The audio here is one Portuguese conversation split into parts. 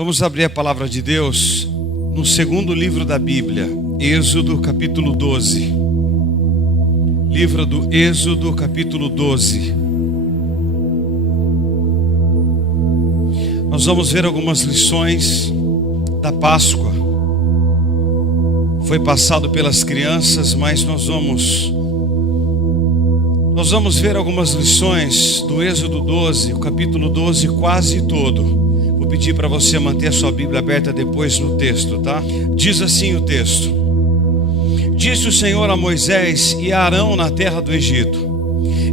Vamos abrir a palavra de Deus no segundo livro da Bíblia, Êxodo capítulo 12. Livro do Êxodo capítulo 12. Nós vamos ver algumas lições da Páscoa. Foi passado pelas crianças, mas nós vamos ver algumas lições do Êxodo 12, o capítulo 12 quase todo. Vou pedir para você manter a sua Bíblia aberta depois no texto, tá? Diz assim o texto: Disse o Senhor a Moisés e a Arão na terra do Egito: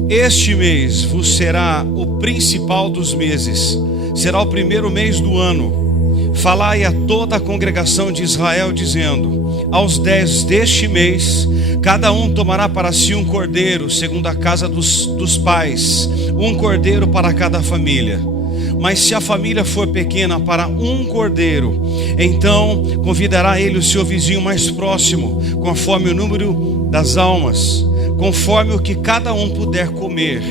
Este mês vos será o principal dos meses, será o primeiro mês do ano. Falai a toda a congregação de Israel, dizendo: Aos 10 deste mês, cada um tomará para si um cordeiro, segundo a casa dos pais, um cordeiro para cada família. Mas se a família for pequena para um cordeiro, então convidará ele o seu vizinho mais próximo, conforme o número das almas, conforme o que cada um puder comer.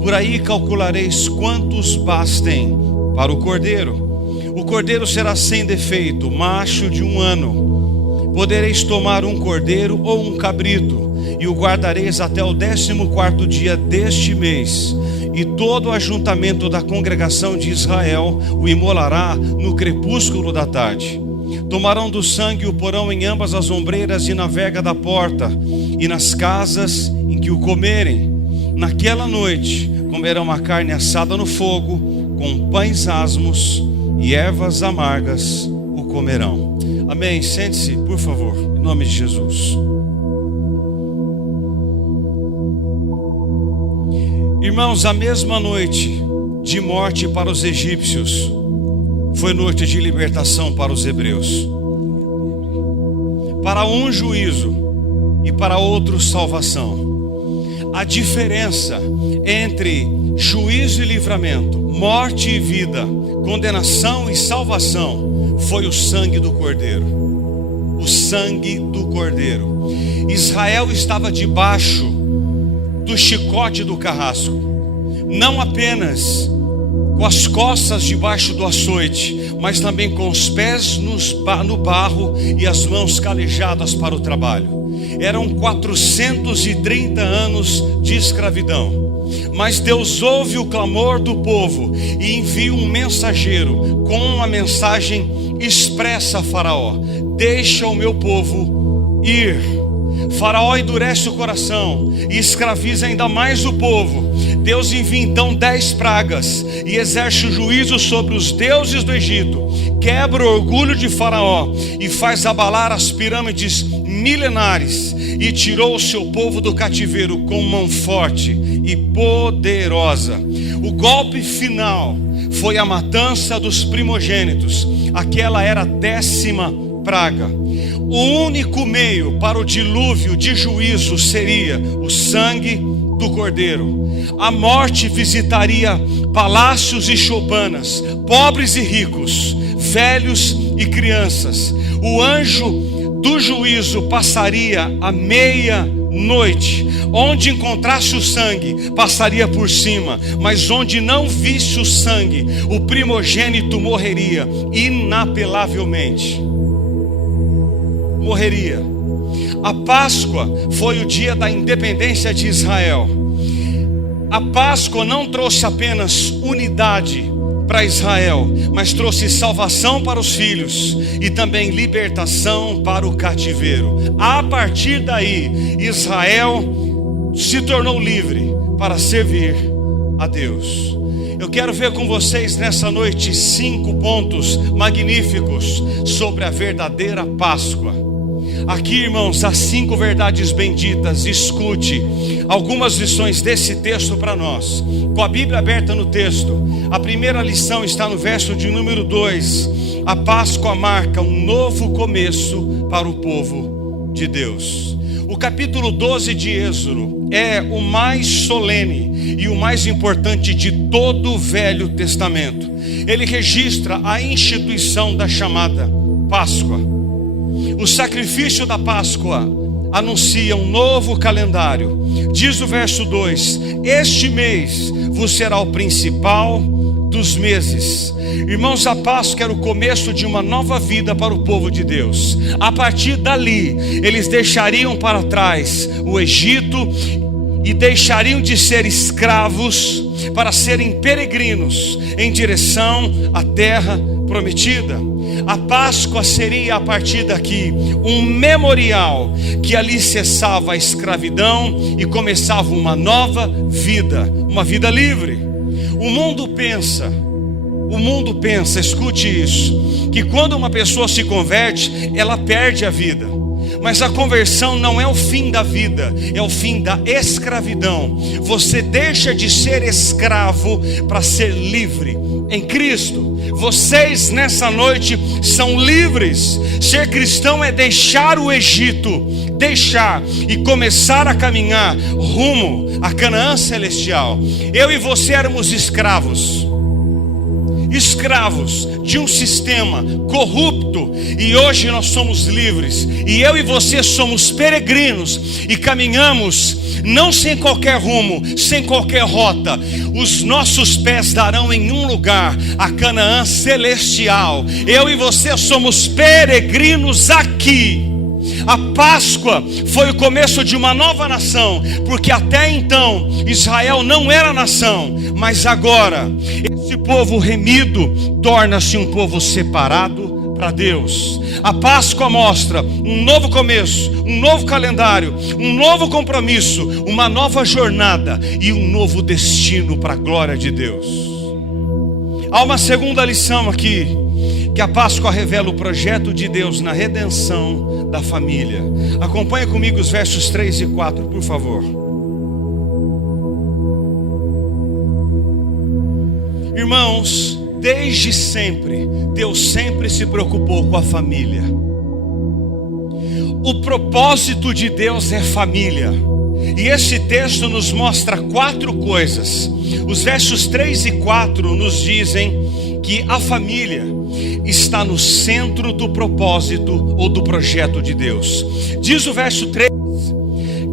Por aí calculareis quantos bastem para o cordeiro. O cordeiro será sem defeito, macho de 1 ano. Podereis tomar um cordeiro ou um cabrito, e o guardareis até o 14º dia deste mês. E todo o ajuntamento da congregação de Israel o imolará no crepúsculo da tarde. Tomarão do sangue e o porão em ambas as ombreiras e na verga da porta, e nas casas em que o comerem. Naquela noite comerão a carne assada no fogo, com pães asmos e ervas amargas o comerão. Amém. Sente-se, por favor, em nome de Jesus. Irmãos, a mesma noite de morte para os egípcios foi noite de libertação para os hebreus. Para um juízo e para outro salvação. A diferença entre juízo e livramento, morte e vida, condenação e salvação foi o sangue do Cordeiro. O sangue do Cordeiro. Israel estava debaixo do chicote do carrasco, não apenas com as costas debaixo do açoite, mas também com os pés no barro e as mãos calejadas para o trabalho. Eram 430 anos de escravidão, mas Deus ouve o clamor do povo e envia um mensageiro com uma mensagem expressa a Faraó: deixa o meu povo ir. Faraó endurece o coração e escraviza ainda mais o povo. Deus envia então 10 pragas e exerce o juízo sobre os deuses do Egito. Quebra o orgulho de Faraó e faz abalar as pirâmides milenares. E tirou o seu povo do cativeiro com mão forte e poderosa. O golpe final foi a matança dos primogênitos. Aquela era a 10ª praga. O único meio para o dilúvio de juízo seria o sangue do Cordeiro. A morte visitaria palácios e choupanas, pobres e ricos, velhos e crianças. O anjo do juízo passaria à meia-noite. Onde encontrasse o sangue, passaria por cima, mas onde não visse o sangue, o primogênito morreria inapelavelmente. Morreria. A Páscoa foi o dia da independência de Israel. A Páscoa não trouxe apenas unidade para Israel, mas trouxe salvação para os filhos e também libertação para o cativeiro. A partir daí, Israel se tornou livre para servir a Deus. Eu quero ver com vocês nessa noite 5 pontos magníficos sobre a verdadeira Páscoa. Aqui, irmãos, há 5 verdades benditas. Escute algumas lições desse texto para nós. Com a Bíblia aberta no texto, a primeira lição está no verso de número 2. A Páscoa marca um novo começo para o povo de Deus. O capítulo 12 de Êxodo é o mais solene e o mais importante de todo o Velho Testamento. Ele registra a instituição da chamada Páscoa. O sacrifício da Páscoa anuncia um novo calendário. Diz o verso 2: Este mês vos será o principal dos meses. Irmãos, a Páscoa era o começo de uma nova vida para o povo de Deus. A partir dali, eles deixariam para trás o Egito e deixariam de ser escravos para serem peregrinos em direção à terra prometida. A Páscoa seria a partir daqui um memorial que ali cessava a escravidão e começava uma nova vida, uma vida livre. O mundo pensa, escute isso, que quando uma pessoa se converte, ela perde a vida. Mas a conversão não é o fim da vida, é o fim da escravidão. Você deixa de ser escravo para ser livre em Cristo. Vocês nessa noite são livres. Ser cristão é deixar o Egito, deixar e começar a caminhar rumo a Canaã celestial. Eu e você éramos escravos de um sistema corrupto, e hoje nós somos livres, e eu e você somos peregrinos e caminhamos não sem qualquer rumo, sem qualquer rota. Os nossos pés darão em um lugar, a Canaã celestial. Eu e você somos peregrinos aqui. A Páscoa foi o começo de uma nova nação, porque até então Israel não era nação, mas agora esse povo remido torna-se um povo separado para Deus. A Páscoa mostra um novo começo, um novo calendário, um novo compromisso, uma nova jornada e um novo destino para a glória de Deus. Há uma segunda lição aqui, que a Páscoa revela o projeto de Deus na redenção da família. Acompanhe comigo os versos 3 e 4, por favor. Irmãos, desde sempre, Deus sempre se preocupou com a família. O propósito de Deus é família. E esse texto nos mostra 4 coisas. Os versos 3 e 4 nos dizem que a família está no centro do propósito ou do projeto de Deus. Diz o verso 3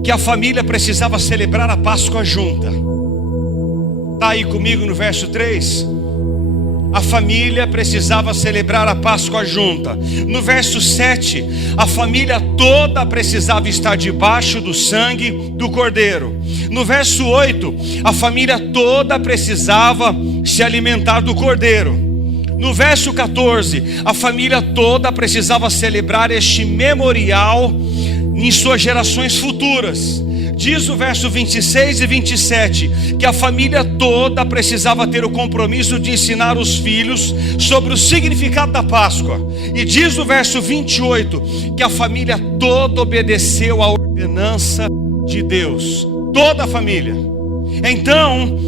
que a família precisava celebrar a Páscoa junta. Está aí comigo no verso 3? A família precisava celebrar a Páscoa junta. No verso 7, a família toda precisava estar debaixo do sangue do Cordeiro. No verso 8, a família toda precisava se alimentar do Cordeiro. No verso 14, a família toda precisava celebrar este memorial em suas gerações futuras. Diz o verso 26 e 27 que a família toda precisava ter o compromisso de ensinar os filhos sobre o significado da Páscoa. E diz o verso 28 que a família toda obedeceu à ordenança de Deus. Toda a família. Então,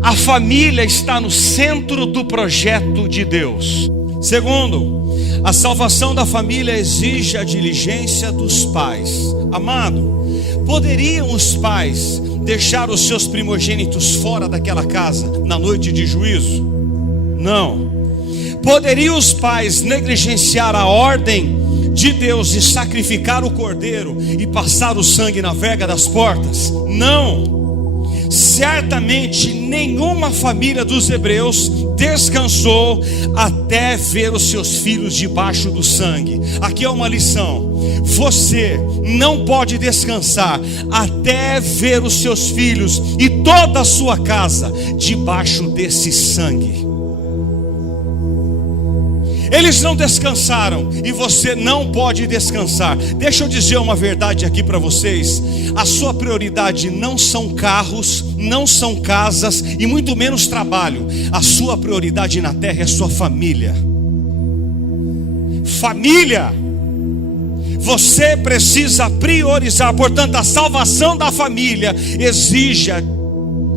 a família está no centro do projeto de Deus. Segundo, a salvação da família exige a diligência dos pais. Amado, poderiam os pais deixar os seus primogênitos fora daquela casa na noite de juízo? Não. Poderiam os pais negligenciar a ordem de Deus e sacrificar o cordeiro e passar o sangue na verga das portas? Não. Certamente nenhuma família dos hebreus descansou até ver os seus filhos debaixo do sangue. Aqui é uma lição: você não pode descansar até ver os seus filhos e toda a sua casa debaixo desse sangue. Eles não descansaram e você não pode descansar. Deixa eu dizer uma verdade aqui para vocês: a sua prioridade não são carros, não são casas e muito menos trabalho. A sua prioridade na terra é sua família. Família. Você precisa priorizar. Portanto, a salvação da família exige a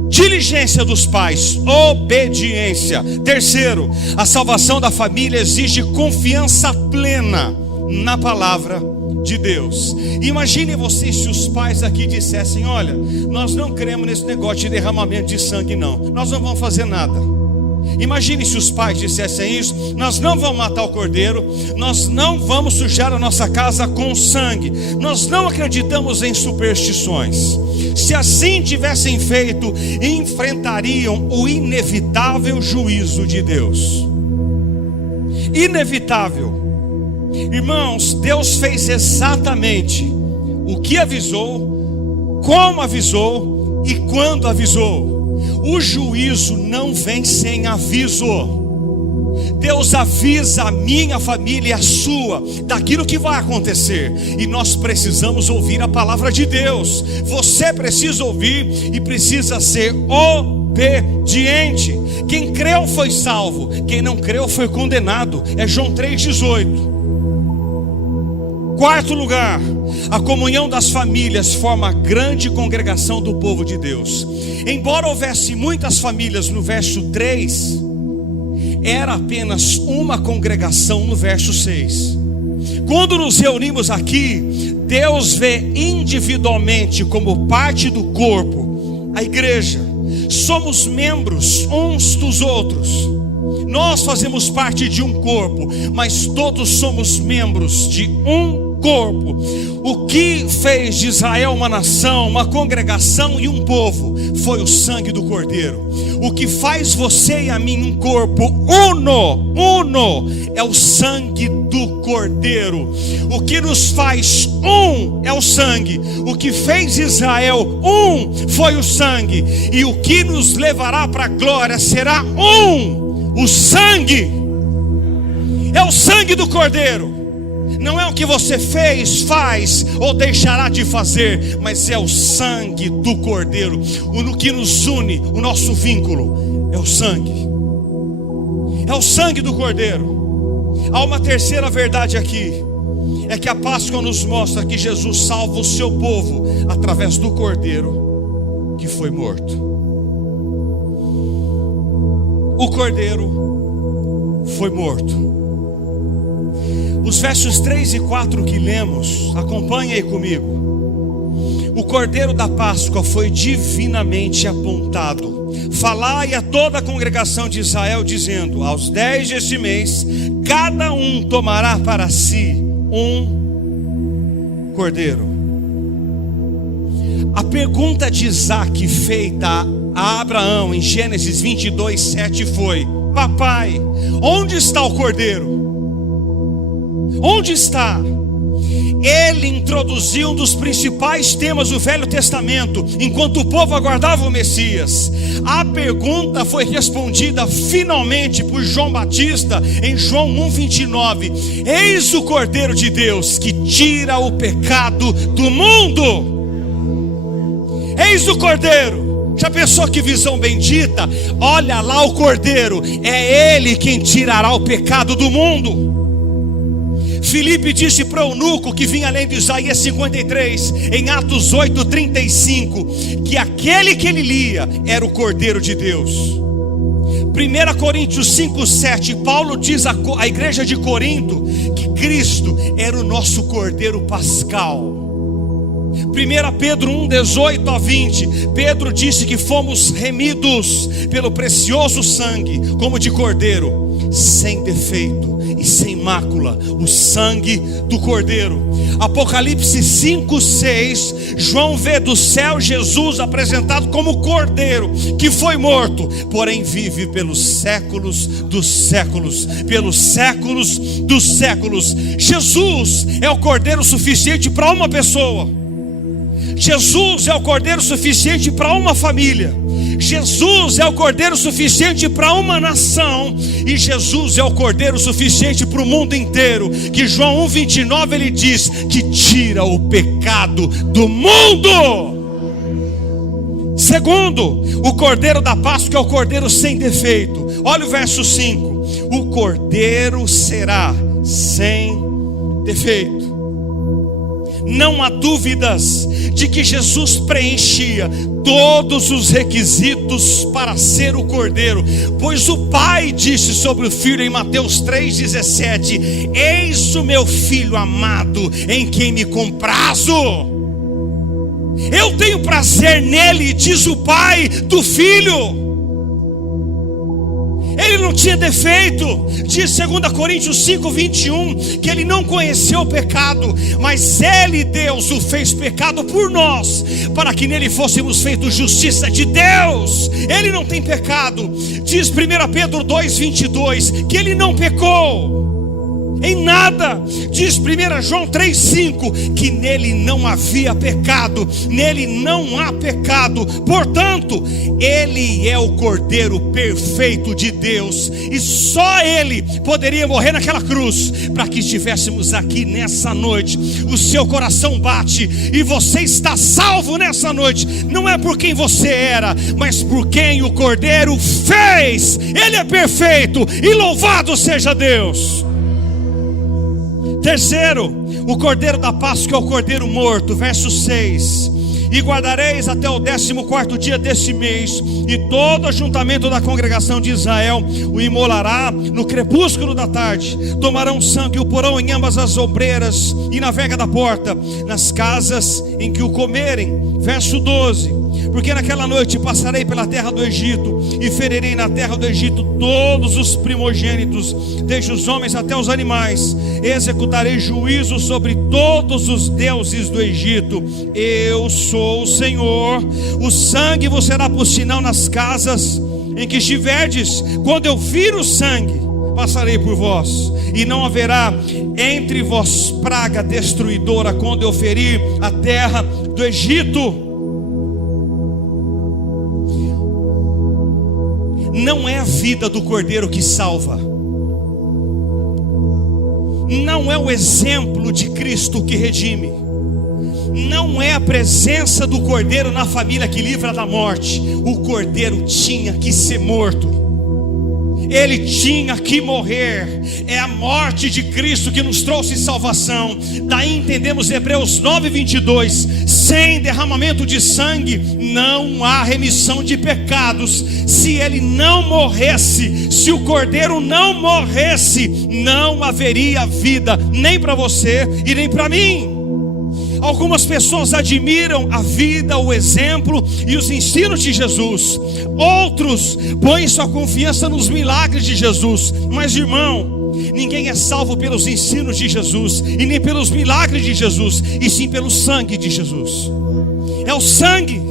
diligência dos pais, obediência. Terceiro, a salvação da família exige confiança plena na palavra de Deus. Imagine vocês se os pais aqui dissessem: olha, nós não cremos nesse negócio de derramamento de sangue não, nós não vamos fazer nada. Imagine se os pais dissessem isso: nós não vamos matar o cordeiro, nós não vamos sujar a nossa casa com sangue, nós não acreditamos em superstições. Se assim tivessem feito, enfrentariam o inevitável juízo de Deus. Inevitável. Irmãos, Deus fez exatamente o que avisou, como avisou e quando avisou. O juízo não vem sem aviso. Deus avisa a minha família e a sua daquilo que vai acontecer, e nós precisamos ouvir a palavra de Deus. Você precisa ouvir e precisa ser obediente. Quem creu foi salvo, quem não creu foi condenado. É João 3,18. Quarto lugar, a comunhão das famílias forma a grande congregação do povo de Deus. Embora houvesse muitas famílias no verso 3, era apenas uma congregação no verso 6. Quando nos reunimos aqui, Deus vê individualmente como parte do corpo, a igreja. Somos membros uns dos outros. Nós fazemos parte de um corpo, mas todos somos membros de um corpo. O que fez de Israel uma nação, uma congregação e um povo foi o sangue do Cordeiro. O que faz você e a mim um corpo uno é o sangue do Cordeiro. O que nos faz um é o sangue. O que fez Israel um foi o sangue, e o que nos levará para a glória será o sangue. É o sangue do Cordeiro. Não é o que você fez, faz ou deixará de fazer, mas é o sangue do Cordeiro. O que nos une, o nosso vínculo, é o sangue. É o sangue do Cordeiro. Há uma terceira verdade aqui, é que a Páscoa nos mostra que Jesus salva o seu povo através do Cordeiro que foi morto. O Cordeiro foi morto. Os versos 3 e 4 que lemos, acompanhe aí comigo. O Cordeiro da Páscoa foi divinamente apontado. Falai a toda a congregação de Israel, dizendo: aos 10 deste mês, cada um tomará para si um cordeiro. A pergunta de Isaac feita a Abraão em Gênesis 22:7 foi: papai, onde está o cordeiro? Onde está? Ele introduziu um dos principais temas do Velho Testamento, enquanto o povo aguardava o Messias. A pergunta foi respondida finalmente por João Batista em João 1:29. Eis o Cordeiro de Deus que tira o pecado do mundo. Eis o Cordeiro. Já pensou que visão bendita? Olha lá o Cordeiro, é Ele quem tirará o pecado do mundo. Filipe disse para o eunuco que vinha além de Isaías 53, em Atos 8:35, que aquele que ele lia era o Cordeiro de Deus. 1 Coríntios 5:7, Paulo diz à igreja de Corinto que Cristo era o nosso Cordeiro Pascal. 1 Pedro 1:18-20, Pedro disse que fomos remidos pelo precioso sangue, como de cordeiro, sem defeito e sem mácula, o sangue do Cordeiro. Apocalipse 5:6, João vê do céu Jesus apresentado como Cordeiro, que foi morto, porém vive pelos séculos dos séculos, pelos séculos dos séculos. Jesus é o Cordeiro suficiente para uma pessoa. Jesus é o Cordeiro suficiente para uma família. Jesus é o Cordeiro suficiente para uma nação. E Jesus é o Cordeiro suficiente para o mundo inteiro. Que João 1:29 ele diz que tira o pecado do mundo. Segundo, o Cordeiro da Páscoa é o Cordeiro sem defeito. Olha o verso 5. O Cordeiro será sem defeito. Não há dúvidas de que Jesus preenchia todos os requisitos para ser o Cordeiro, pois o Pai disse sobre o Filho em Mateus 3:17: eis o meu Filho amado, em quem me comprazo. Eu tenho prazer nele, diz o Pai do Filho. Ele não tinha defeito. Diz 2 Coríntios 5:21 que ele não conheceu o pecado, mas ele, Deus, o fez pecado por nós, para que nele fôssemos feitos justiça de Deus. Ele não tem pecado. Diz 1 Pedro 2:22 que ele não pecou em nada. Diz 1 João 3:5 que nele não havia pecado, nele não há pecado. Portanto, ele é o Cordeiro perfeito de Deus, e só ele poderia morrer naquela cruz para que estivéssemos aqui nessa noite. O seu coração bate e você está salvo nessa noite, não é por quem você era, mas por quem o Cordeiro fez. Ele é perfeito e louvado seja Deus. Terceiro, o Cordeiro da Páscoa é o Cordeiro morto. Verso 6: e guardareis até o 14º dia deste mês, e todo ajuntamento da congregação de Israel o imolará no crepúsculo da tarde. Tomarão sangue e o porão em ambas as ombreiras e na vega da porta, nas casas em que o comerem. Verso 12: porque naquela noite passarei pela terra do Egito, e ferirei na terra do Egito todos os primogênitos, desde os homens até os animais. Executarei juízo sobre todos os deuses do Egito. Eu sou o Senhor. O sangue vos será por sinal nas casas em que estiverdes. Quando eu vir o sangue, passarei por vós, e não haverá entre vós praga destruidora quando eu ferir a terra do Egito. Não é a vida do Cordeiro que salva, não é o exemplo de Cristo que redime, não é a presença do Cordeiro na família que livra da morte. O Cordeiro tinha que ser morto, ele tinha que morrer. É a morte de Cristo que nos trouxe salvação. Daí entendemos Hebreus 9:22: sem derramamento de sangue não há remissão de pecados. Se ele não morresse, se o Cordeiro não morresse, não haveria vida, nem para você e nem para mim. Algumas pessoas admiram a vida, o exemplo e os ensinos de Jesus. Outros põem sua confiança nos milagres de Jesus. Mas, irmão, ninguém é salvo pelos ensinos de Jesus e nem pelos milagres de Jesus, e sim pelo sangue de Jesus. É o sangue,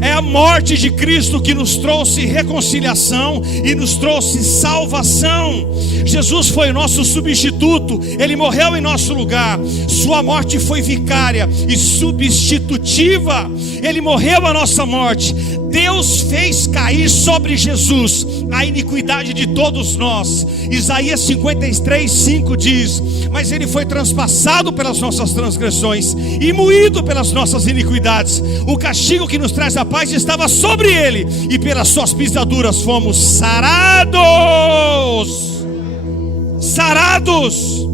é a morte de Cristo que nos trouxe reconciliação e nos trouxe salvação. Jesus foi nosso substituto, ele morreu em nosso lugar. Sua morte foi vicária e substitutiva. Ele morreu a nossa morte. Deus fez cair sobre Jesus a iniquidade de todos nós. Isaías 53:5 diz: mas ele foi transpassado pelas nossas transgressões e moído pelas nossas iniquidades. O castigo que nos traz a paz estava sobre ele, e pelas suas pisaduras fomos sarados. Sarados.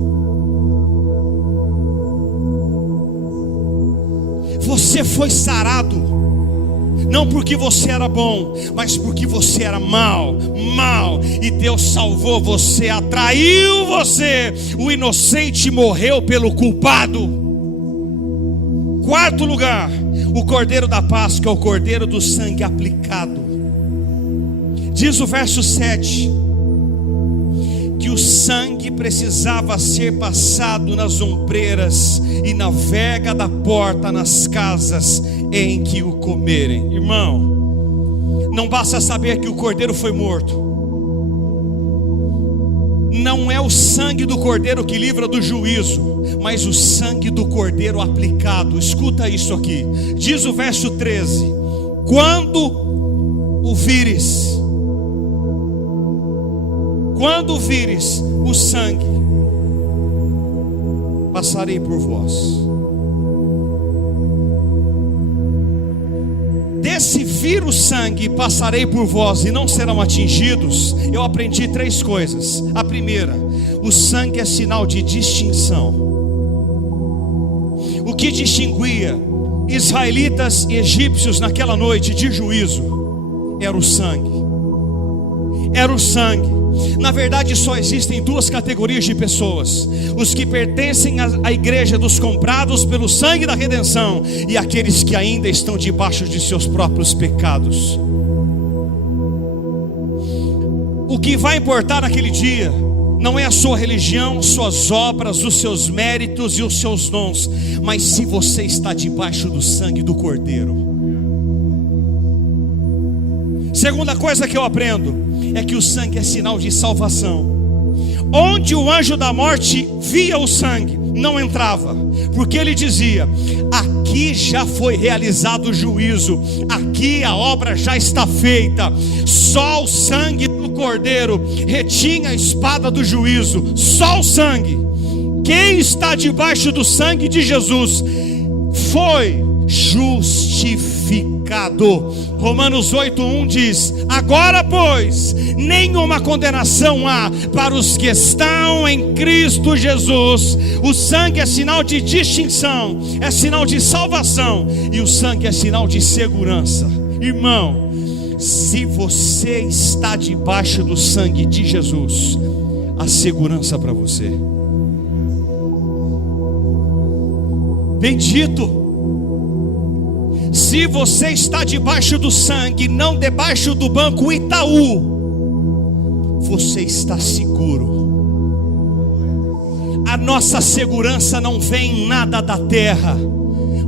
Você foi sarado, não porque você era bom, mas porque você era mal, e Deus salvou você, atraiu você. O inocente morreu pelo culpado. Quarto lugar, o Cordeiro da Páscoa é o Cordeiro do sangue aplicado. Diz o verso 7 que o sangue precisava ser passado nas ombreiras e na vega da porta, nas casas em que o comerem. Irmão, não basta saber que o Cordeiro foi morto. Não é o sangue do Cordeiro que livra do juízo, mas o sangue do Cordeiro aplicado. Escuta isso aqui. Diz o verso 13: quando vires o sangue, passarei por vós. Desse vir o sangue, passarei por vós e não serão atingidos, eu aprendi 3 coisas. A primeira, o sangue é sinal de distinção. O que distinguia israelitas e egípcios naquela noite de juízo era o sangue. Era o sangue. Na verdade, só existem 2 categorias de pessoas: os que pertencem à igreja dos comprados pelo sangue da redenção, e aqueles que ainda estão debaixo de seus próprios pecados. O que vai importar naquele dia não é a sua religião, suas obras, os seus méritos e os seus dons, mas se você está debaixo do sangue do Cordeiro. Segunda coisa que eu aprendo é que o sangue é sinal de salvação. Onde o anjo da morte via o sangue, não entrava, porque ele dizia: aqui já foi realizado o juízo, aqui a obra já está feita. Só o sangue do Cordeiro retinha a espada do juízo, só o sangue. Quem está debaixo do sangue de Jesus foi justificado. Romanos 8:1 diz: agora pois nenhuma condenação há para os que estão em Cristo Jesus. O sangue é sinal de distinção, é sinal de salvação, e o sangue é sinal de segurança. Irmão, se você está debaixo do sangue de Jesus, há segurança para você. Bendito. Se você está debaixo do sangue, não debaixo do banco Itaú, você está seguro. A nossa segurança não vem em nada da terra,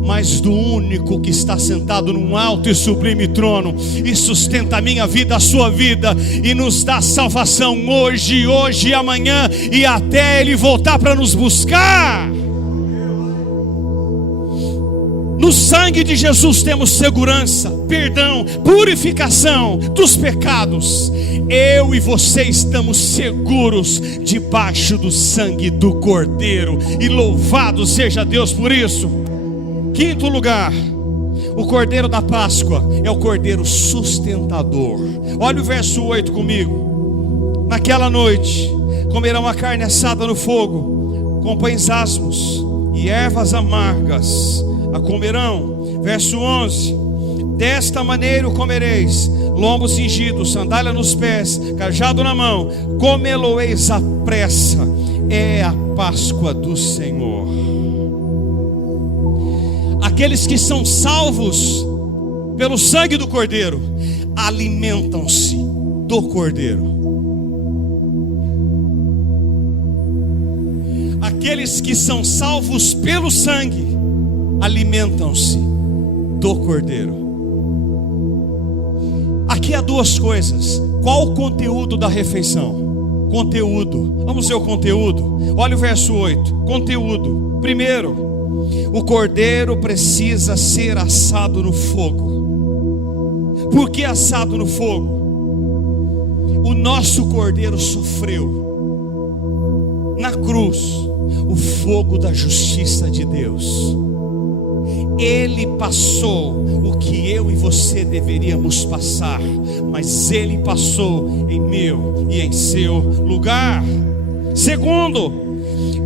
mas do único que está sentado num alto e sublime trono, e sustenta a minha vida, a sua vida, e nos dá salvação hoje e amanhã, e até Ele voltar para nos buscar. No sangue de Jesus temos segurança, perdão, purificação dos pecados. Eu e você estamos seguros debaixo do sangue do Cordeiro, e louvado seja Deus por isso. Quinto lugar, o Cordeiro da Páscoa é o Cordeiro sustentador. Olha o verso 8 comigo. Naquela noite comerão a carne assada no fogo, com pães asmos e ervas amargas a comerão. Verso 11: desta maneira o comereis, lombo cingido, sandália nos pés, cajado na mão, comê-lo-eis à pressa. É a Páscoa do Senhor. Aqueles que são salvos pelo sangue do Cordeiro alimentam-se do Cordeiro. Aqueles que são salvos pelo sangue alimentam-se do Cordeiro. Aqui há duas coisas. Qual o conteúdo da refeição? Conteúdo. Vamos ver o conteúdo. Olha o verso 8. Conteúdo. Primeiro, o cordeiro precisa ser assado no fogo. Por que assado no fogo? O nosso cordeiro sofreu na cruz o fogo da justiça de Deus. Ele passou o que eu e você deveríamos passar, mas Ele passou em meu e em seu lugar. Segundo,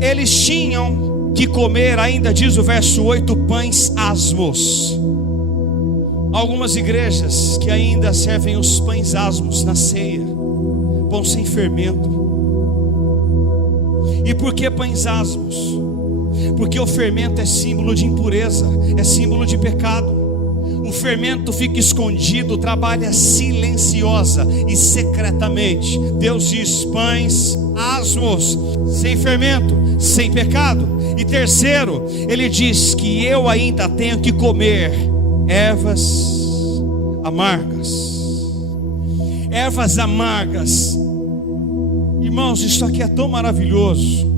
eles tinham que comer, ainda diz o verso 8, pães asmos. Algumas igrejas que ainda servem os pães asmos na ceia, pão sem fermento. E por que pães asmos? Porque o fermento é símbolo de impureza, é símbolo de pecado. O fermento fica escondido, trabalha silenciosa e secretamente. Deus diz: pães asmos, sem fermento, sem pecado. E terceiro, Ele diz que eu ainda tenho que comer ervas amargas. Ervas amargas. Irmãos, isso aqui é tão maravilhoso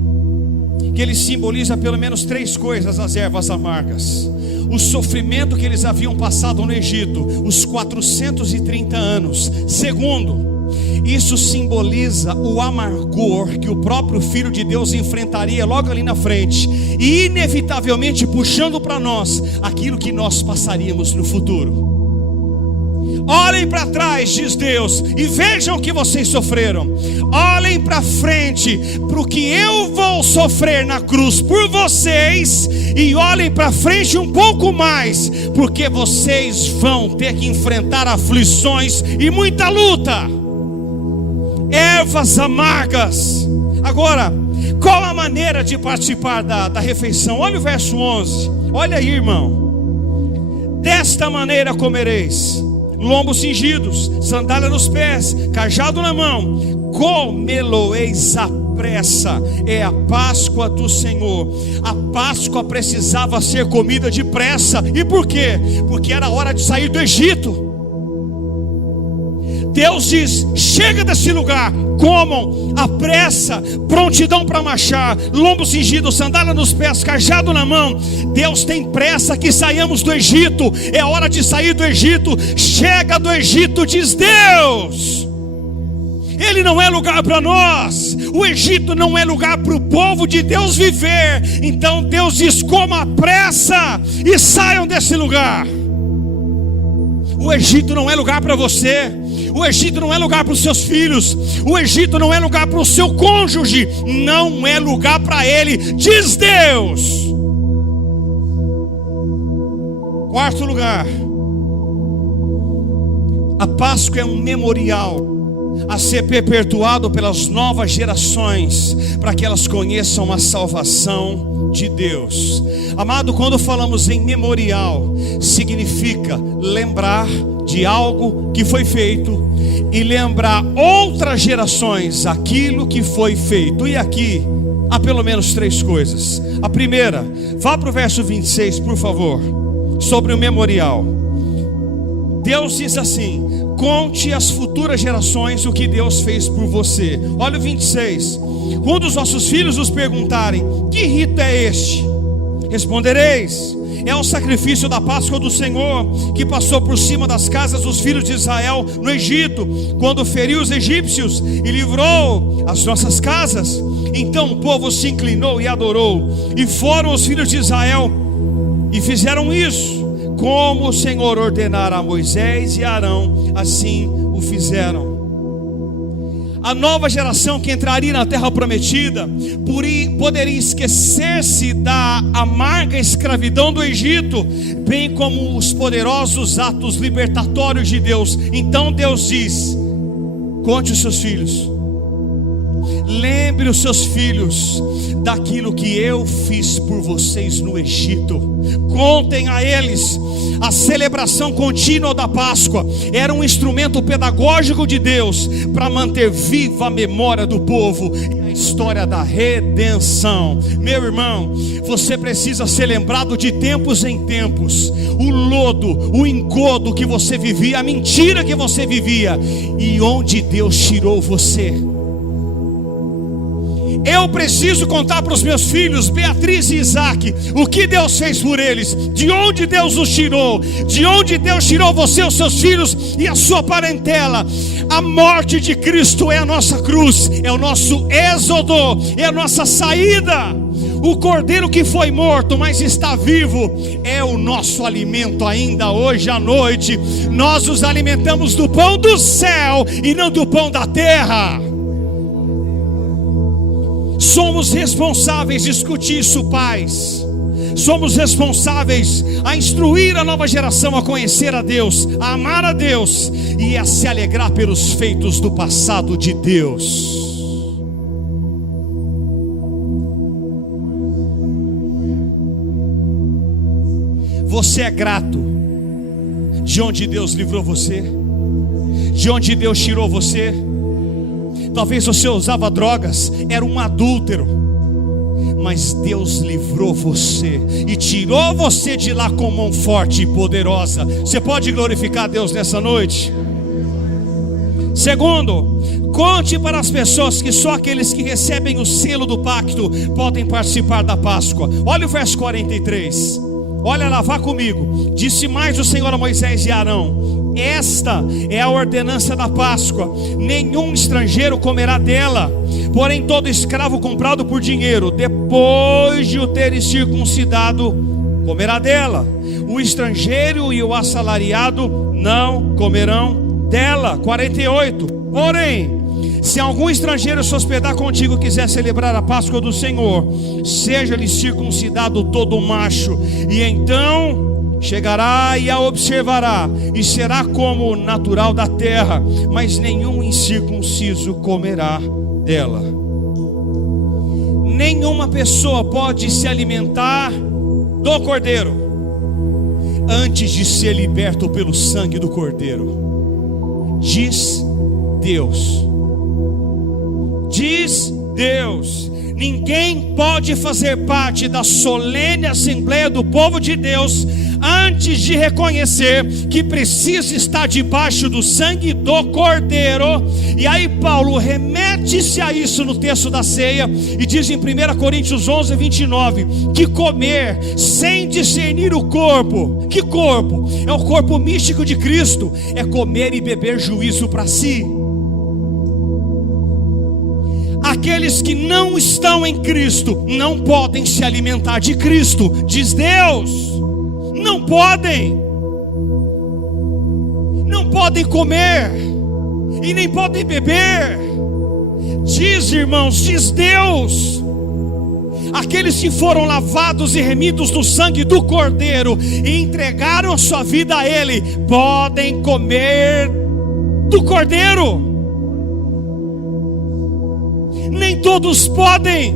que ele simboliza pelo menos três coisas: as ervas amargas, o sofrimento que eles haviam passado no Egito, os 430 anos. Segundo, isso simboliza o amargor que o próprio Filho de Deus enfrentaria logo ali na frente, e inevitavelmente puxando para nós aquilo que nós passaríamos no futuro. Olhem para trás, diz Deus, e vejam o que vocês sofreram. Olhem para frente, para o que eu vou sofrer na cruz por vocês, e olhem para frente um pouco mais, porque vocês vão ter que enfrentar aflições e muita luta. Ervas amargas. Agora, qual a maneira de participar da refeição? Olha o verso 11. Olha aí, irmão. Desta maneira comereis, lombos cingidos, sandália nos pés, cajado na mão, comê-lo-eis à pressa. É a Páscoa do Senhor. A Páscoa precisava ser comida de pressa. E por quê? Porque era hora de sair do Egito. Deus diz: chega desse lugar, comam, à pressa, prontidão para marchar, lombo cingido, sandália nos pés, cajado na mão. Deus tem pressa que saiamos do Egito. É hora de sair do Egito. Chega do Egito, diz Deus. Ele não é lugar para nós. O Egito não é lugar para o povo de Deus viver. Então Deus diz: comam à pressa e saiam desse lugar. O Egito não é lugar para você. O Egito não é lugar para os seus filhos. O Egito não é lugar para o seu cônjuge. Não é lugar para ele, diz Deus. Quarto lugar, a Páscoa é um memorial a ser perpetuado pelas novas gerações, para que elas conheçam a salvação de Deus. Amado, quando falamos em memorial, significa lembrar de algo que foi feito e lembrar outras gerações aquilo que foi feito. E aqui há pelo menos três coisas. A primeira, vá para o verso 26, por favor, sobre o memorial. Deus diz assim: conte às futuras gerações o que Deus fez por você. Olha o 26. Quando os vossos filhos os perguntarem: que rito é este? Respondereis: é o sacrifício da Páscoa do Senhor, que passou por cima das casas dos filhos de Israel no Egito, quando feriu os egípcios e livrou as nossas casas. Então o povo se inclinou e adorou, e foram os filhos de Israel e fizeram isso, como o Senhor ordenara a Moisés e a Arão, assim o fizeram. A nova geração que entraria na terra prometida poderia esquecer-se da amarga escravidão do Egito, bem como os poderosos atos libertatórios de Deus. Então Deus diz: conte os seus filhos, lembre os seus filhos daquilo que eu fiz por vocês no Egito. Contem a eles. A celebração contínua da Páscoa era um instrumento pedagógico de Deus para manter viva a memória do povo e a história da redenção. Meu irmão, você precisa ser lembrado de tempos em tempos. O lodo, o engodo que você vivia, a mentira que você vivia, e onde Deus tirou você. Eu preciso contar para os meus filhos, Beatriz e Isaac, o que Deus fez por eles, de onde Deus os tirou, de onde Deus tirou você, os seus filhos e a sua parentela. A morte de Cristo é a nossa cruz, é o nosso êxodo, é a nossa saída. O cordeiro que foi morto, mas está vivo, é o nosso alimento ainda hoje à noite. Nós nos alimentamos do pão do céu e não do pão da terra. Somos responsáveis, escute isso, pais. Somos responsáveis a instruir a nova geração a conhecer a Deus, a amar a Deus e a se alegrar pelos feitos do passado de Deus. Você é grato de onde Deus livrou você, de onde Deus tirou você. Talvez você usava drogas, era um adúltero, mas Deus livrou você e tirou você de lá com mão forte e poderosa. Você pode glorificar a Deus nessa noite? Segundo, conte para as pessoas que só aqueles que recebem o selo do pacto podem participar da Páscoa. Olha o verso 43. Olha lá, vá comigo. Disse mais o Senhor a Moisés e a Arão: esta é a ordenança da Páscoa. Nenhum estrangeiro comerá dela, porém todo escravo comprado por dinheiro, depois de o ter circuncidado, comerá dela. O estrangeiro e o assalariado não comerão dela. 48. Porém, se algum estrangeiro se hospedar contigo e quiser celebrar a Páscoa do Senhor, seja-lhe circuncidado todo macho, e então chegará e a observará, e será como natural da terra, mas nenhum incircunciso comerá dela. Nenhuma pessoa pode se alimentar do cordeiro antes de ser liberto pelo sangue do Cordeiro. Diz Deus. Diz Deus. Ninguém pode fazer parte da solene assembleia do povo de Deus antes de reconhecer que precisa estar debaixo do sangue do Cordeiro. E aí Paulo remete-se a isso no texto da ceia e diz em 1 Coríntios 11, 29 que comer sem discernir o corpo, que corpo? É o corpo místico de Cristo, é comer e beber juízo para si. Aqueles que não estão em Cristo não podem se alimentar de Cristo, diz Deus. Não podem. Não podem comer e nem podem beber. Diz, irmãos, diz Deus. Aqueles que foram lavados e remidos no sangue do Cordeiro e entregaram a sua vida a Ele, podem comer do Cordeiro. Nem todos podem.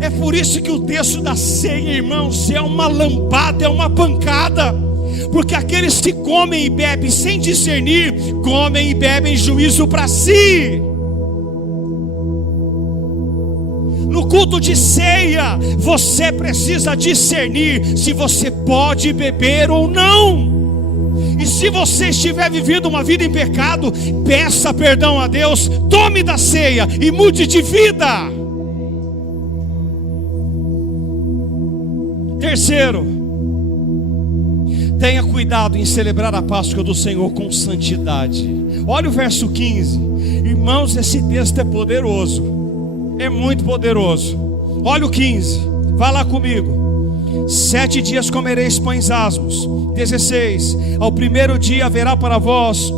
É por isso que o texto da ceia, irmãos, é uma lambada, é uma pancada. Porque aqueles que comem e bebem sem discernir, comem e bebem juízo para si. No culto de ceia, você precisa discernir se você pode beber ou não. E se você estiver vivendo uma vida em pecado, peça perdão a Deus, tome da ceia e mude de vida. Terceiro, tenha cuidado em celebrar a Páscoa do Senhor com santidade. Olha o verso 15. Irmãos, esse texto é poderoso, é muito poderoso. Olha o 15, vai lá comigo. 7 dias comereis pães asmos. 16, ao primeiro dia haverá para vós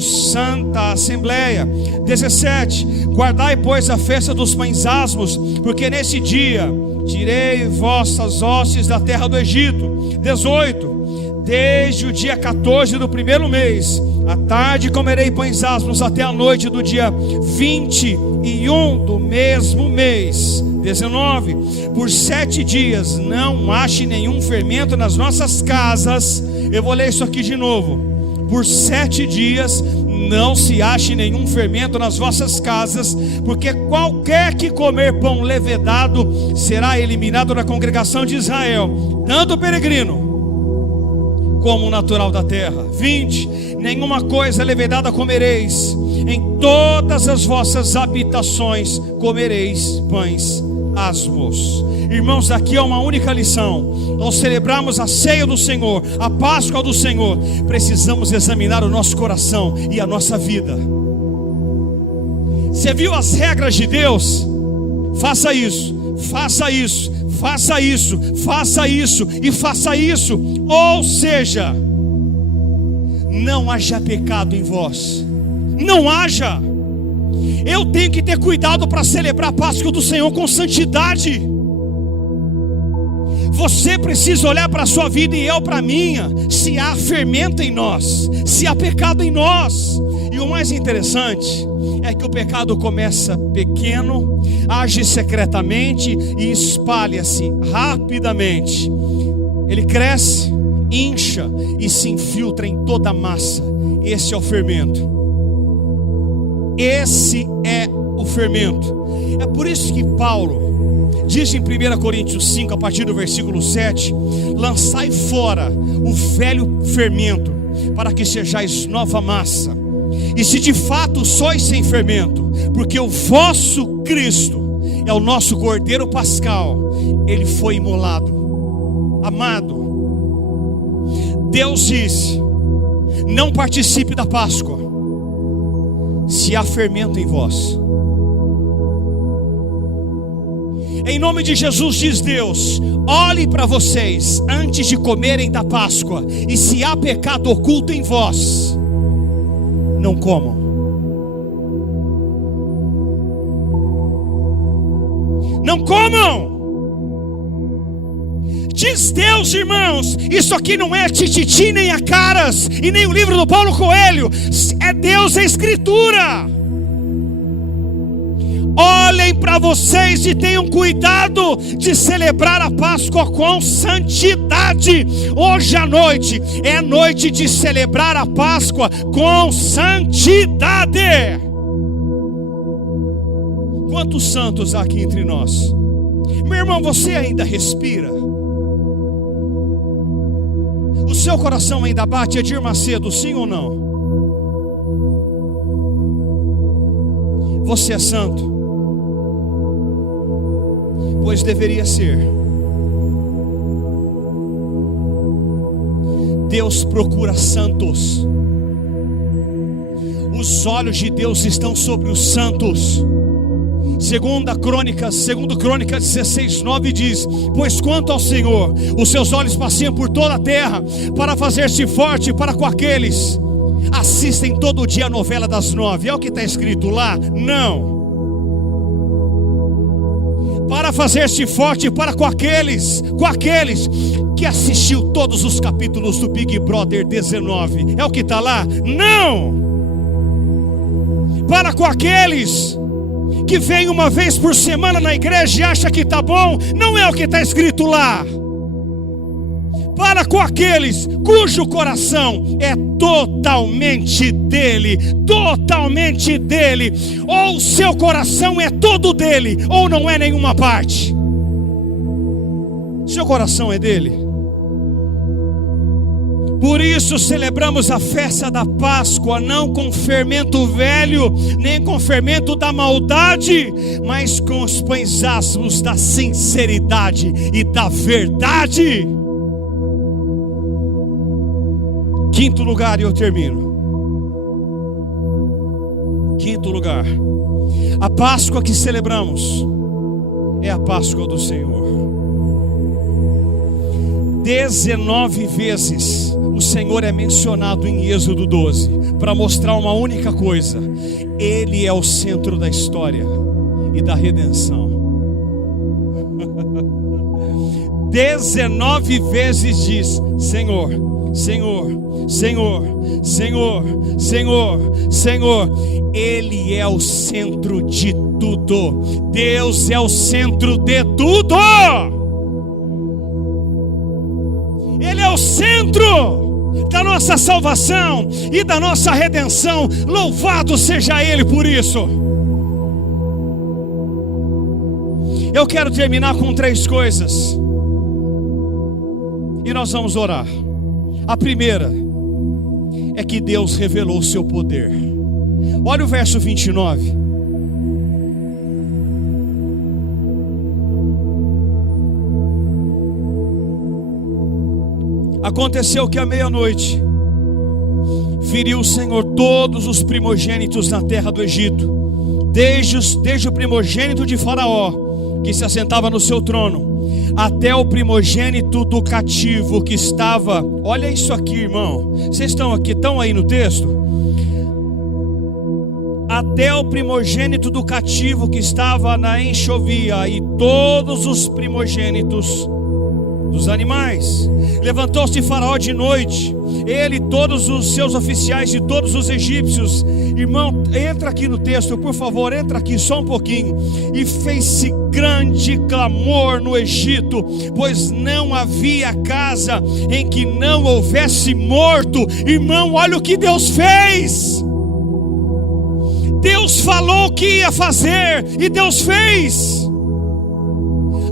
santa assembleia. 17, guardai pois a festa dos pães asmos, porque nesse dia tirei vossas hostes da terra do Egito. 18, desde o dia 14 do primeiro mês, à tarde comerei pães asmos até a noite do dia 21 do mesmo mês. 19, por 7 dias não ache nenhum fermento nas nossas casas. Eu vou ler isso aqui de novo. Por 7 dias não se ache nenhum fermento nas vossas casas, porque qualquer que comer pão levedado será eliminado da congregação de Israel, tanto o peregrino como o natural da terra. 20, nenhuma coisa levedada comereis, em todas as vossas habitações comereis pães asmos. Irmãos, aqui é uma única lição. Ao celebrarmos a ceia do Senhor, a Páscoa do Senhor, precisamos examinar o nosso coração e a nossa vida. Você viu as regras de Deus? Faça isso, faça isso, faça isso, faça isso e faça isso. Ou seja, não haja pecado em vós. Não haja. Eu tenho que ter cuidado para celebrar a Páscoa do Senhor com santidade. Você precisa olhar para a sua vida e eu para a minha, se há fermento em nós, se há pecado em nós. E o mais interessante é que o pecado começa pequeno, age secretamente e espalha-se rapidamente. Ele cresce, incha e se infiltra em toda a massa. Esse é o fermento. Esse é o fermento. É por isso que Paulo diz em 1 Coríntios 5, a partir do versículo 7: lançai fora o velho fermento, para que sejais nova massa. E se de fato sois sem fermento, porque o vosso Cristo é o nosso Cordeiro Pascal, ele foi imolado. Amado, Deus disse: não participe da Páscoa se há fermento em vós. Em nome de Jesus, diz Deus: olhe para vocês antes de comerem da Páscoa, e se há pecado oculto em vós, não comam. Não comam. Diz Deus, irmãos, isso aqui não é tititi nem a caras, e nem o livro do Paulo Coelho. É Deus, é Escritura. Olhem para vocês e tenham cuidado de celebrar a Páscoa com santidade. Hoje à noite é noite de celebrar a Páscoa com santidade. Quantos santos há aqui entre nós? Meu irmão, você ainda respira? O seu coração ainda bate, Edir Macedo, sim ou não? Você é santo? Pois deveria ser. Deus procura santos. Os olhos de Deus estão sobre os santos. Segundo Crônicas 16:9 diz: pois quanto ao Senhor, os seus olhos passeiam por toda a terra, para fazer-se forte para com aqueles. Assistem todo dia a novela das 9. É o que está escrito lá? Não. Para fazer-se forte para com aqueles que assistiu todos os capítulos do Big Brother 19. É o que está lá? Não. Para com aqueles que vem uma vez por semana na igreja e acha que está bom. Não é o que está escrito lá. Para com aqueles cujo coração é totalmente dele. Totalmente dele. Ou seu coração é todo dele, ou não é nenhuma parte. Seu coração é dele. Por isso celebramos a festa da Páscoa, não com fermento velho, nem com fermento da maldade, mas com os pães asmos da sinceridade e da verdade. Quinto lugar, e eu termino. Quinto lugar, a Páscoa que celebramos é a Páscoa do Senhor. 19 vezes o Senhor é mencionado em Êxodo 12, para mostrar uma única coisa: Ele é o centro da história e da redenção. 19 vezes diz: Senhor, Senhor, Senhor, Senhor, Senhor, Senhor. Ele é o centro de tudo. Deus é o centro de tudo. Ele é o centro da nossa salvação e da nossa redenção. Louvado seja Ele por isso. Eu quero terminar com 3 coisas, e nós vamos orar. A primeira é que Deus revelou o seu poder. Olha o verso 29. Aconteceu que à meia-noite feriu o Senhor todos os primogênitos na terra do Egito, desde o primogênito de Faraó, que se assentava no seu trono, até o primogênito do cativo que estava. Olha isso aqui, irmão. Vocês estão aí no texto? Até o primogênito do cativo que estava na enxovia, e todos os primogênitos dos animais. Levantou-se Faraó de noite, ele, todos os seus oficiais e todos os egípcios. Irmão, entra aqui no texto, por favor, entra aqui só um pouquinho. E fez-se grande clamor no Egito, pois não havia casa em que não houvesse morto. Irmão, olha o que Deus fez. Deus falou o que ia fazer, e Deus fez.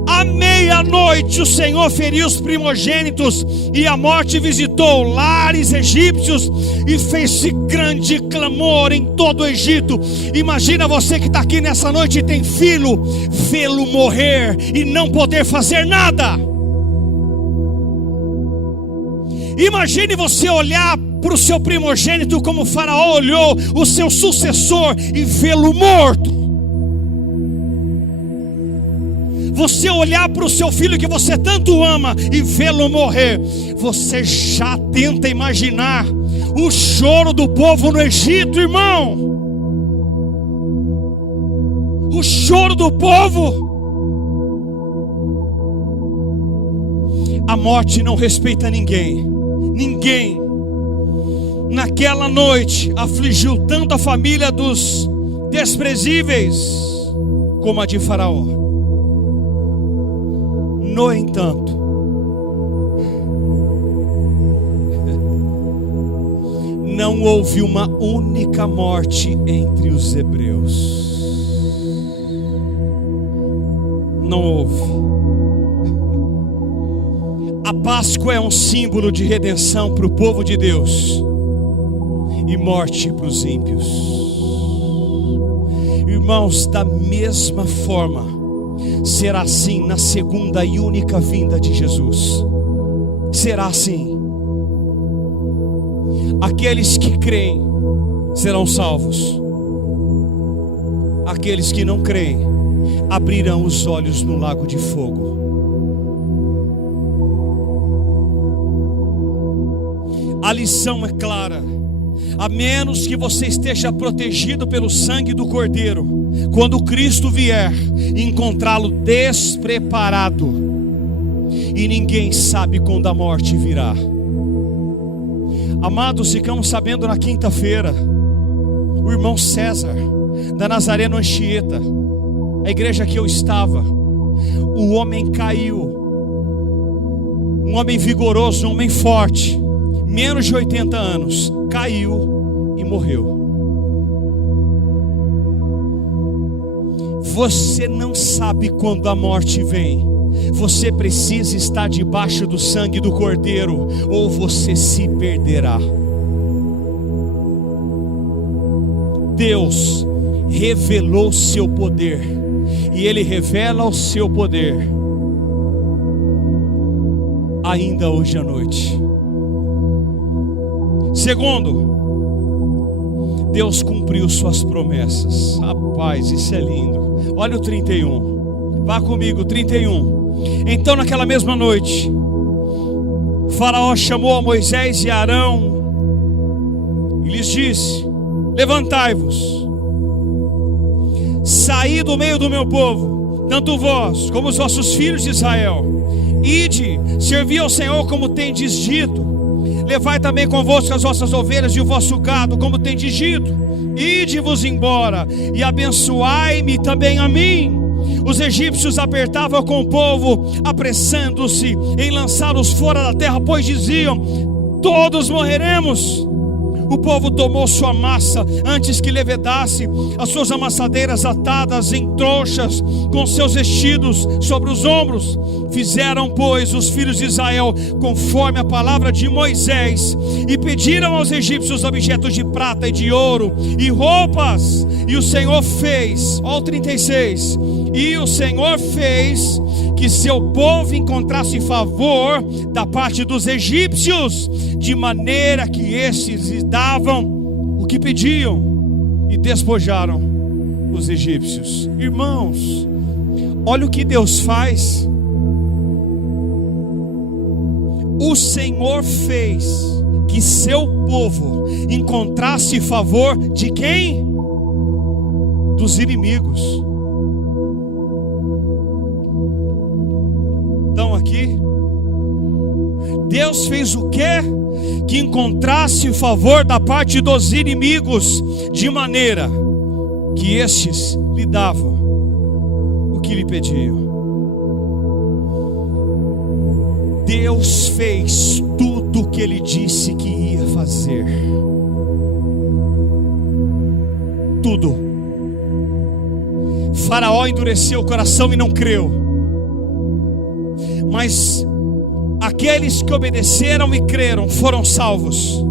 À meia-noite o Senhor feriu os primogênitos, e a morte visitou lares egípcios, e fez-se grande clamor em todo o Egito. Imagina você que está aqui nessa noite e tem filho, vê-lo morrer e não poder fazer nada. Imagine você olhar para o seu primogênito como o Faraó olhou o seu sucessor e vê-lo morto. Você olhar para o seu filho que você tanto ama e vê-lo morrer. Você já tenta imaginar o choro do povo no Egito, irmão. O choro do povo. A morte não respeita ninguém. Ninguém. Naquela noite afligiu tanto a família dos desprezíveis, como a de Faraó. No entanto, não houve uma única morte entre os hebreus. Não houve. A Páscoa é um símbolo de redenção para o povo de Deus e morte para os ímpios. Irmãos, da mesma forma será assim na segunda e única vinda de Jesus. Será assim. Aqueles que creem serão salvos. Aqueles que não creem abrirão os olhos no lago de fogo. A lição é clara. A menos que você esteja protegido pelo sangue do Cordeiro, quando Cristo vier, encontrá-lo despreparado. E ninguém sabe quando a morte virá. Amados, ficamos sabendo na quinta-feira, o irmão César, da Nazareno Anchieta, a igreja que eu estava, o homem caiu, um homem vigoroso, um homem forte, menos de 80 anos, caiu e morreu. Você não sabe quando a morte vem. Você precisa estar debaixo do sangue do Cordeiro, ou você se perderá. Deus revelou seu poder, e Ele revela o seu poder ainda hoje à noite. Segundo, Deus cumpriu suas promessas. Rapaz, isso é lindo. Olha o 31. Vá comigo, 31. Então naquela mesma noite, Faraó chamou a Moisés e Arão e lhes disse: levantai-vos, saí do meio do meu povo, tanto vós como os vossos filhos de Israel. Ide, servi ao Senhor como tendes dito. Levai também convosco as vossas ovelhas e o vosso gado, como tendes dito. Ide-vos embora e abençoai-me também a mim. Os egípcios apertavam com o povo, apressando-se em lançá-los fora da terra, pois diziam: todos morreremos. O povo tomou sua massa antes que levedasse, as suas amassadeiras atadas em trouxas, com seus vestidos sobre os ombros. Fizeram, pois, os filhos de Israel conforme a palavra de Moisés, e pediram aos egípcios objetos de prata e de ouro e roupas. E o Senhor fez, ó 36, e o Senhor fez que seu povo encontrasse favor da parte dos egípcios, de maneira que estes lhes davam o que pediam, e despojaram os egípcios. Irmãos, olha o que Deus faz. O Senhor fez que seu povo encontrasse favor de quem? Dos inimigos. Então aqui, Deus fez o quê? Que encontrasse favor da parte dos inimigos, de maneira que estes lhe davam o que lhe pediam. Deus fez tudo o que Ele disse que ia fazer. Tudo. Faraó endureceu o coração e não creu. Mas aqueles que obedeceram e creram foram salvos.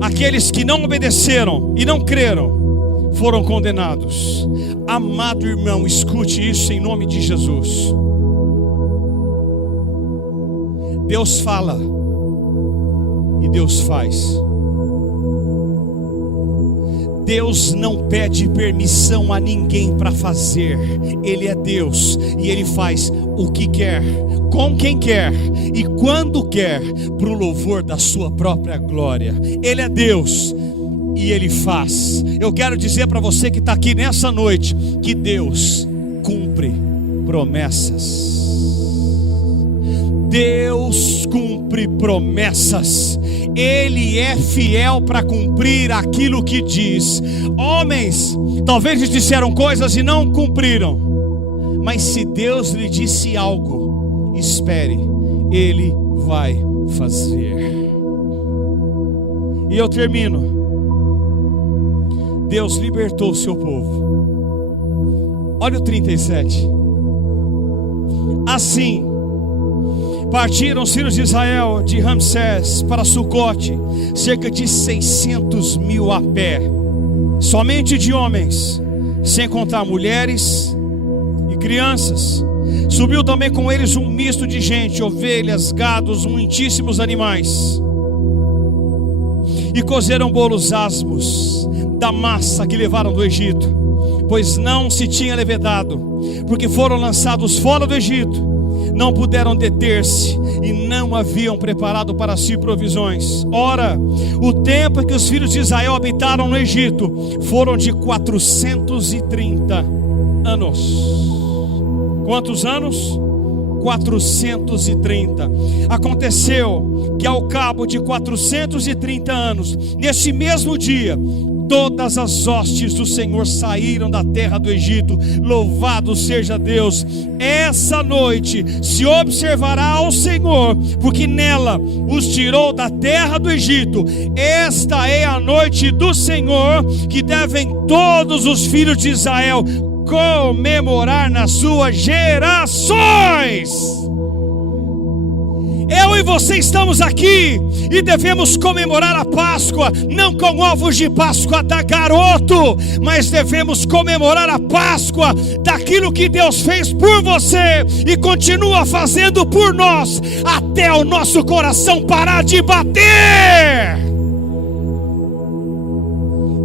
Aqueles que não obedeceram e não creram foram condenados. Amado irmão, escute isso em nome de Jesus. Deus fala e Deus faz. Deus não pede permissão a ninguém para fazer. Ele é Deus e Ele faz o que quer, com quem quer e quando quer, para o louvor da sua própria glória. Ele é Deus e Ele faz. Eu quero dizer para você que está aqui nessa noite, que Deus cumpre promessas. Deus cumpre promessas. Ele é fiel para cumprir aquilo que diz. Homens talvez lhes disseram coisas e não cumpriram, mas se Deus lhe disse algo, espere, Ele vai fazer. E eu termino. Deus libertou o seu povo. Olha o 37. Assim partiram os filhos de Israel de Ramsés para Sucote, cerca de 600.000 a pé, somente de homens, sem contar mulheres e crianças. Subiu também com eles um misto de gente, ovelhas, gados, muitíssimos animais. E cozeram bolos asmos da massa que levaram do Egito, pois não se tinha levedado, porque foram lançados fora do Egito. Não puderam deter-se e não haviam preparado para si provisões. Ora, o tempo em que os filhos de Israel habitaram no Egito foram de 430 anos. Quantos anos? 430. Aconteceu que ao cabo de 430 anos, nesse mesmo dia, todas as hostes do Senhor saíram da terra do Egito. Louvado seja Deus. Essa noite se observará ao Senhor, porque nela os tirou da terra do Egito. Esta é a noite do Senhor, que devem todos os filhos de Israel comemorar nas suas gerações. Eu e você estamos aqui e devemos comemorar a Páscoa, não com ovos de Páscoa da Garoto, mas devemos comemorar a Páscoa daquilo que Deus fez por você e continua fazendo por nós, até o nosso coração parar de bater.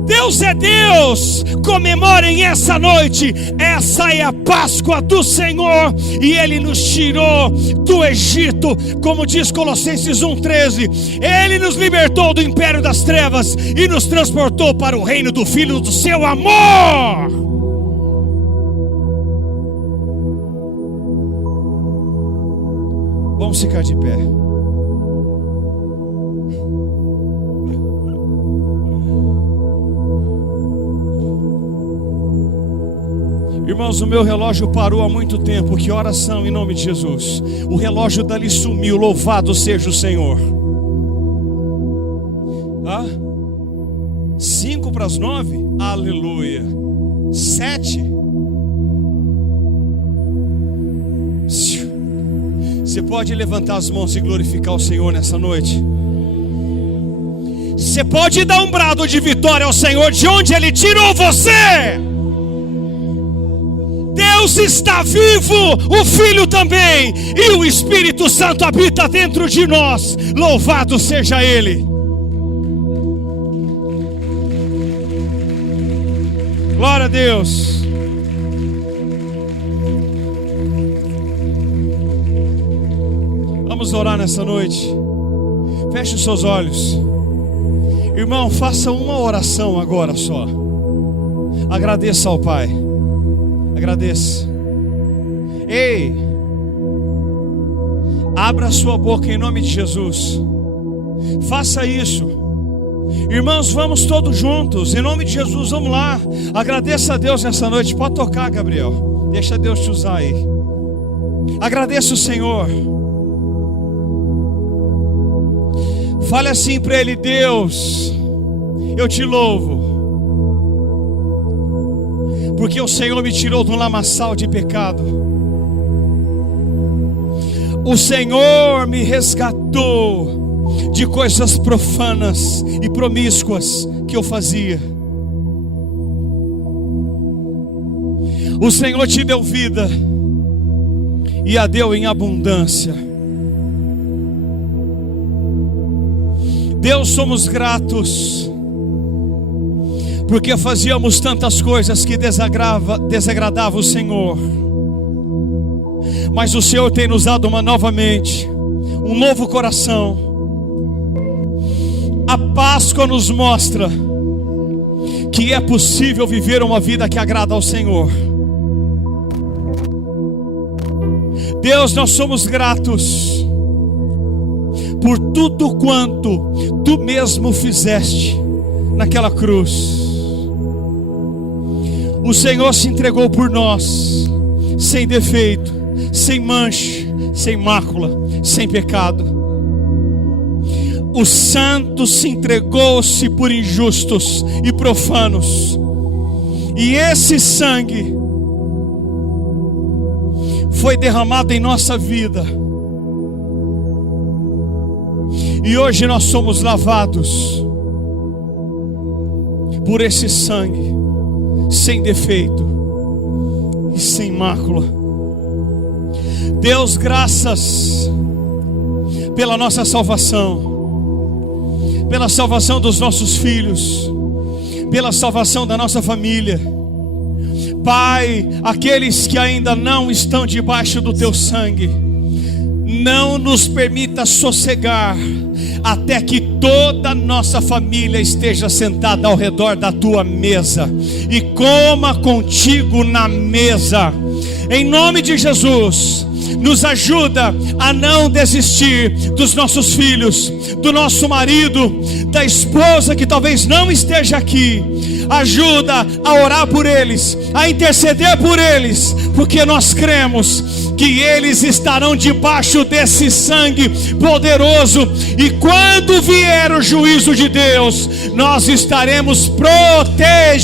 Deus é Deus, comemorem essa noite. Essa é a Páscoa do Senhor, e Ele nos tirou do Egito, como diz Colossenses 1,13. Ele nos libertou do império das trevas e nos transportou para o reino do Filho do seu amor. Vamos ficar de pé. Irmãos, o meu relógio parou há muito tempo. Que horas são, em nome de Jesus? O relógio dali sumiu. Louvado seja o Senhor. 5 para as 9? Aleluia. 7? Você pode levantar as mãos e glorificar o Senhor nessa noite? Você pode dar um brado de vitória ao Senhor de onde Ele tirou você? Deus está vivo, o Filho também, e o Espírito Santo habita dentro de nós. Louvado seja Ele. Glória a Deus. Vamos orar nessa noite. Feche os seus olhos. Irmão, faça uma oração agora só. Agradeça ao Pai. Agradeça. Ei, abra sua boca em nome de Jesus. Faça isso. Irmãos, vamos todos juntos em nome de Jesus, vamos lá. Agradeça a Deus nessa noite. Pode tocar, Gabriel. Deixa Deus te usar aí. Agradeça o Senhor. Fale assim para Ele: Deus, eu te louvo, porque o Senhor me tirou de um lamaçal de pecado. O Senhor me resgatou de coisas profanas e promíscuas que eu fazia. O Senhor te deu vida e a deu em abundância. Deus, somos gratos, porque fazíamos tantas coisas que desagradava o Senhor, mas o Senhor tem nos dado uma nova mente, um novo coração. A Páscoa nos mostra que é possível viver uma vida que agrada ao Senhor. Deus, nós somos gratos, por tudo quanto tu mesmo fizeste naquela cruz. O Senhor se entregou por nós, sem defeito, sem mancha, sem mácula, sem pecado. O santo se entregou-se por injustos e profanos, e esse sangue foi derramado em nossa vida, e hoje nós somos lavados por esse sangue, sem defeito e sem mácula. Deus, graças pela nossa salvação, pela salvação dos nossos filhos, pela salvação da nossa família. Pai, aqueles que ainda não estão debaixo do teu sangue, não nos permita sossegar até que toda a nossa família esteja sentada ao redor da tua mesa e coma contigo na mesa. Em nome de Jesus, nos ajuda a não desistir dos nossos filhos, do nosso marido, da esposa que talvez não esteja aqui. Ajuda a orar por eles, a interceder por eles, porque nós cremos que eles estarão debaixo desse sangue poderoso, e quando vier o juízo de Deus, nós estaremos protegidos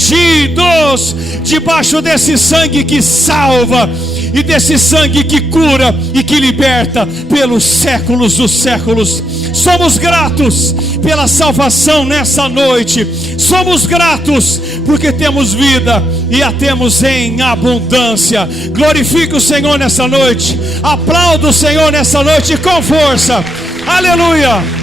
debaixo desse sangue que salva, e desse sangue que cura e que liberta pelos séculos dos séculos. Somos gratos pela salvação nessa noite. Somos gratos porque temos vida e a temos em abundância. Glorifique o Senhor nessa noite. Aplauda o Senhor nessa noite com força. Aleluia.